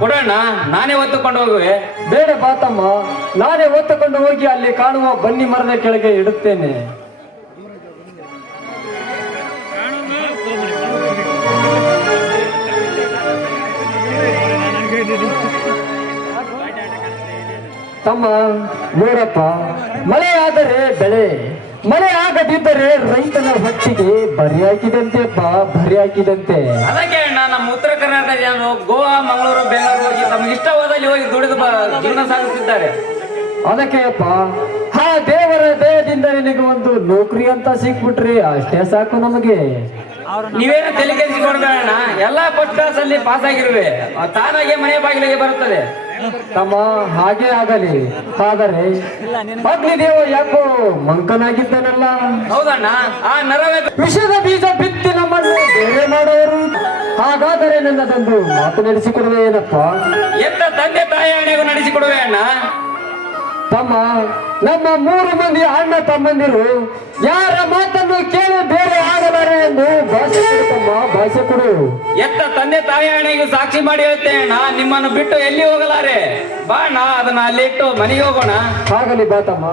ಕೊಡೋಣ, ನಾನೇ ಒತ್ತುಕೊಂಡು ಹೋಗುವೆ. ಬೇಡ ಬಾತಮ್ಮ, ನಾನೇ ಒತ್ತುಕೊಂಡು ಹೋಗಿ ಅಲ್ಲಿ ಕಾಣುವ ಬನ್ನಿ ಮರದ ಕೆಳಗೆ ಇಡುತ್ತೇನೆ. ತಮ್ಮ ನೋಡಪ್ಪ, ಮಳೆ ಆದರೆ ಬೆಳೆ, ಮಳೆ ಆಗದಿದ್ದರೆ ರೈತನ ಹೊಟ್ಟಿಗೆ ಬರಿ ಹಾಕಿದಂತೆಪ್ಪ, ಬರಿ ಹಾಕಿದಂತೆ. ಅದಕ್ಕೆ ಅಣ್ಣ, ನಮ್ಮ ಉತ್ತರ ಕರ್ನಾಟಕ ಜನರು ಗೋವಾ, ಮಂಗಳೂರು, ಬೆಂಗಳೂರು ಹೋಗಿ ತಮಗೆ ಇಷ್ಟವಾದಲ್ಲಿ ಹೋಗಿ ದುಡಿದು ಜೀವನ ಸಾಗಿಸುತ್ತಿದ್ದಾರೆ. ಅದಕ್ಕೆ ಅಪ್ಪ, ಆ ದೇವರ ದಯದಿಂದ ನಿನಗೆ ಒಂದು ನೌಕರಿ ಅಂತ ಸಿಕ್ಬಿಟ್ರಿ ಅಷ್ಟೇ ಸಾಕು ನಮಗೆ. ನೀವೇನು ತಲೆ ಕೆಡಿಸಿಕೊಡ್ಬೇಡ, ಎಲ್ಲಾ ಫಸ್ಟ್ ಕ್ಲಾಸ್ ಅಲ್ಲಿ ಪಾಸ್ ಆಗಿರುವೆ, ತಾನಾಗೆ ಮನೆ ಬಾಗಿಲಿಗೆ ಬರುತ್ತದೆ. ತಮ್ಮ ಹಾಗೆ ಆಗಲಿ. ಆದರೆ ಅಗ್ನಿದೇವ ಯಾಕೋ ಮಂಕನಾಗಿದ್ದಾನಲ್ಲ. ಹೌದಣ್ಣ, ಆ ನರವೇ ವಿಷದ ಬೀಜ ಬಿತ್ತಿ ನಮ್ಮನ್ನು ಬೇರೆ ಮಾಡೋರು. ಹಾಗಾದರೆ ನನ್ನದೊಂದು ಮಾತು ನಡೆಸಿಕೊಡುವೆ ಏನಪ್ಪ? ಎಂತ ತಂದೆ ತಾಯಿ ಹಣೆಗೂ ನಡೆಸಿಕೊಡುವೆ ಅಣ್ಣ. ತಮ್ಮ, ನಮ್ಮ 3 ಮಂದಿ ಅಣ್ಣ ತಮ್ಮಂದಿರು ಯಾರ ಮಾತನ್ನು ಕೇಳಿ ಬೇರೆ ಆಗಲಾರೆ ಎಂದು ಭಾಷೆ ಕೊಡು ತಮ್ಮ, ಭಾಷೆ ಕೊಡು. ಎತ್ತ ತಂದೆ ತಾಯಿ ಹಣೆಗೂ ಸಾಕ್ಷಿ ಮಾಡಿ ಹೇಳ್ತೇನೆ ಅಣ್ಣ, ನಿಮ್ಮನ್ನು ಬಿಟ್ಟು ಎಲ್ಲಿ ಹೋಗಲಾರೆ. ಬಾ ಅಣ್ಣ, ಅದನ್ನ ಅಲ್ಲಿ ಇಟ್ಟು ಮನೆಗೆ ಹೋಗೋಣ. ಆಗಲಿ ಬಾ ತಮ್ಮ.